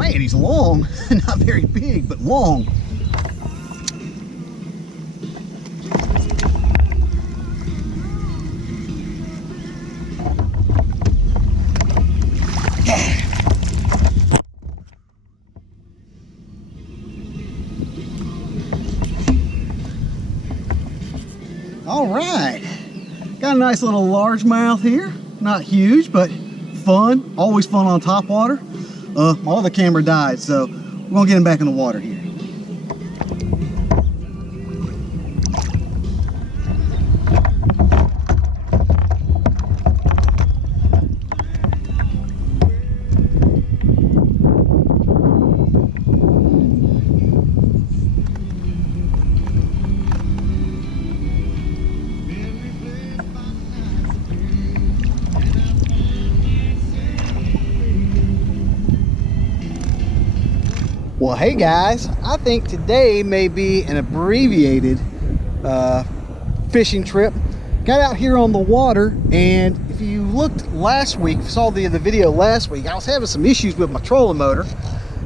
Man, he's long. Not very big, but long. All right, got a nice little largemouth here. Not huge, but fun. Always fun on top water. My other camera died, so we're gonna get him back in the water here. Well, hey guys, I think today may be an abbreviated fishing trip. Got out here on the water, and if you looked last week, saw the video last week, I was having some issues with my trolling motor,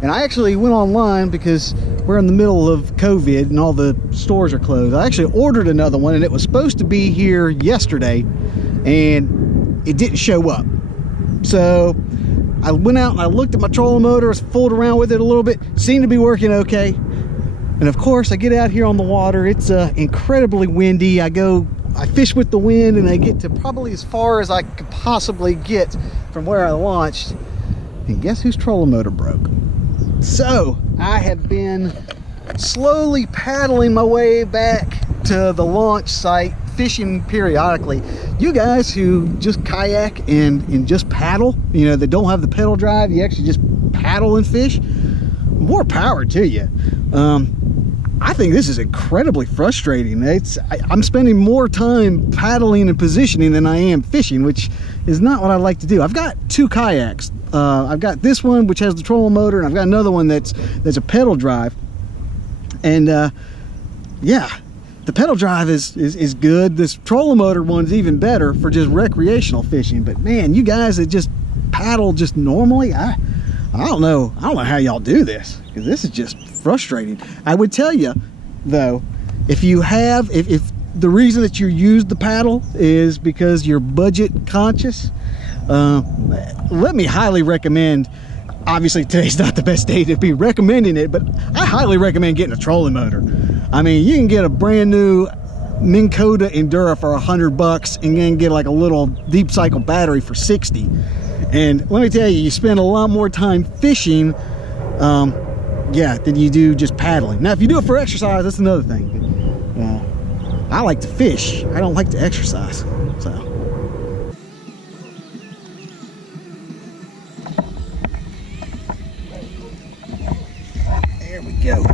and I actually went online because we're in the middle of COVID and all the stores are closed. I actually ordered another one, and it was supposed to be here yesterday, and it didn't show up. So I went out and I looked at my trolling motor, I fooled around with it a little bit, seemed to be working okay. And of course, I get out here on the water, it's incredibly windy. I fish with the wind, and I get to probably as far as I could possibly get from where I launched. And guess whose trolling motor broke? So I have been slowly paddling my way back to the launch site, fishing periodically. You guys who just kayak and just paddle, you know, that don't have the pedal drive, you actually just paddle and fish, more power to you. I think this is incredibly frustrating. I'm spending more time paddling and positioning than I am fishing, which is not what I like to do. I've got two kayaks. I've got this one which has the trolling motor, and I've got another one that's a pedal drive. And yeah, the pedal drive is good. This trolling motor one's even better for just recreational fishing. But man, you guys that just paddle just normally, I don't know how y'all do this, because this is just frustrating. I would tell you though, if the reason that you use the paddle is because you're budget conscious, let me highly recommend. Obviously today's not the best day to be recommending it, but I highly recommend getting a trolling motor. I mean, you can get a brand new Minn Kota Endura for $100 and then get like a little deep cycle battery for 60. And let me tell you, you spend a lot more time fishing yeah, than you do just paddling. Now if you do it for exercise, that's another thing. I like to fish, I don't like to exercise. So there we go.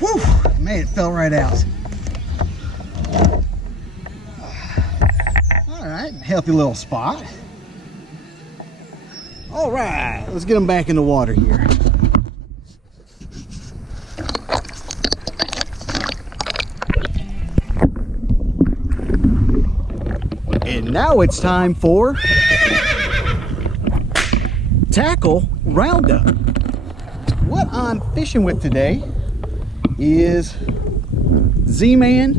Whew, man, it fell right out. All right, healthy little spot. All right, let's get them back in the water here. And now it's time for tackle roundup. What I'm fishing with today is Z-Man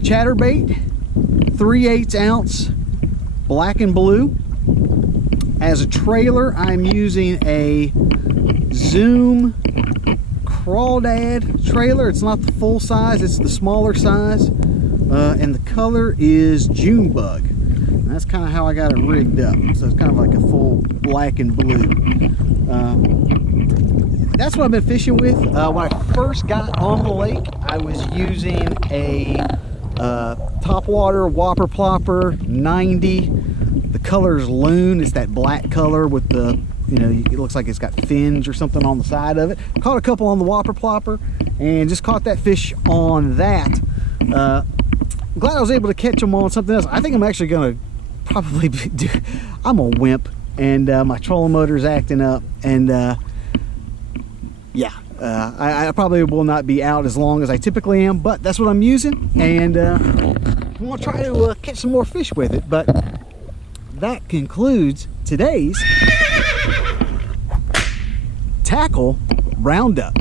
Chatterbait, 3/8 ounce black and blue. As a trailer, I'm using a Zoom Crawdad trailer. It's not the full size, it's the smaller size. And the color is Junebug. And that's kind of how I got it rigged up. So it's kind of like a full black and blue. That's what I've been fishing with. When I first got on the lake, I was using a topwater Whopper Plopper 90. The color is Loon. It's that black color with the, you know, it looks like it's got fins or something on the side of it. Caught a couple on the Whopper Plopper and just caught that fish on that. Glad I was able to catch them on something else. I think I'm actually gonna probably I'm a wimp, and my trolling motor's acting up, and yeah, I probably will not be out as long as I typically am, but that's what I'm using, and I'm gonna try to catch some more fish with it. But that concludes today's tackle roundup.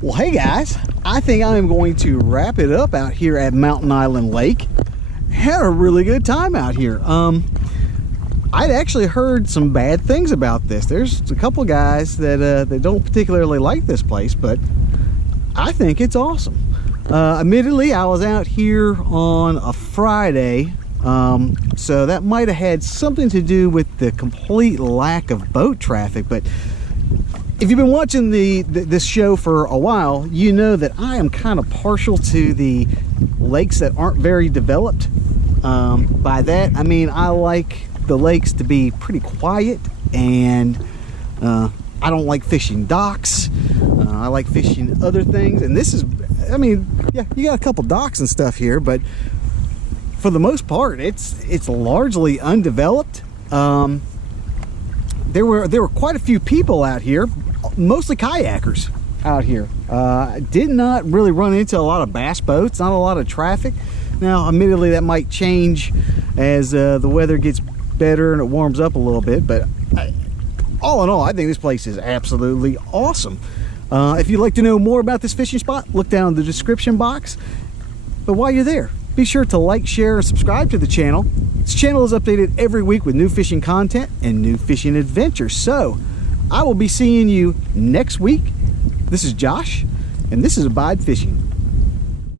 Well, hey guys, I think I am going to wrap it up out here at Mountain Island Lake. Had a really good time out here. I'd actually heard some bad things about this. There's a couple guys that don't particularly like this place, but I think it's awesome. Admittedly, I was out here on a Friday, so that might have had something to do with the complete lack of boat traffic. But if you've been watching this show for a while, you know that I am kind of partial to the lakes that aren't very developed. By that, I mean I like the lakes to be pretty quiet, and I don't like fishing docks. I like fishing other things, and this is, I mean, yeah, you got a couple docks and stuff here, but for the most part, it's largely undeveloped. There were quite a few people out here, mostly kayakers out here. Did not really run into a lot of bass boats, not a lot of traffic. Now, admittedly, that might change as the weather gets better and it warms up a little bit, but all in all, I think this place is absolutely awesome. If you'd like to know more about this fishing spot, look down in the description box. But while you're there, be sure to like, share, and subscribe to the channel. This channel is updated every week with new fishing content and new fishing adventures. So, I will be seeing you next week. This is Josh, and this is Abide Fishing.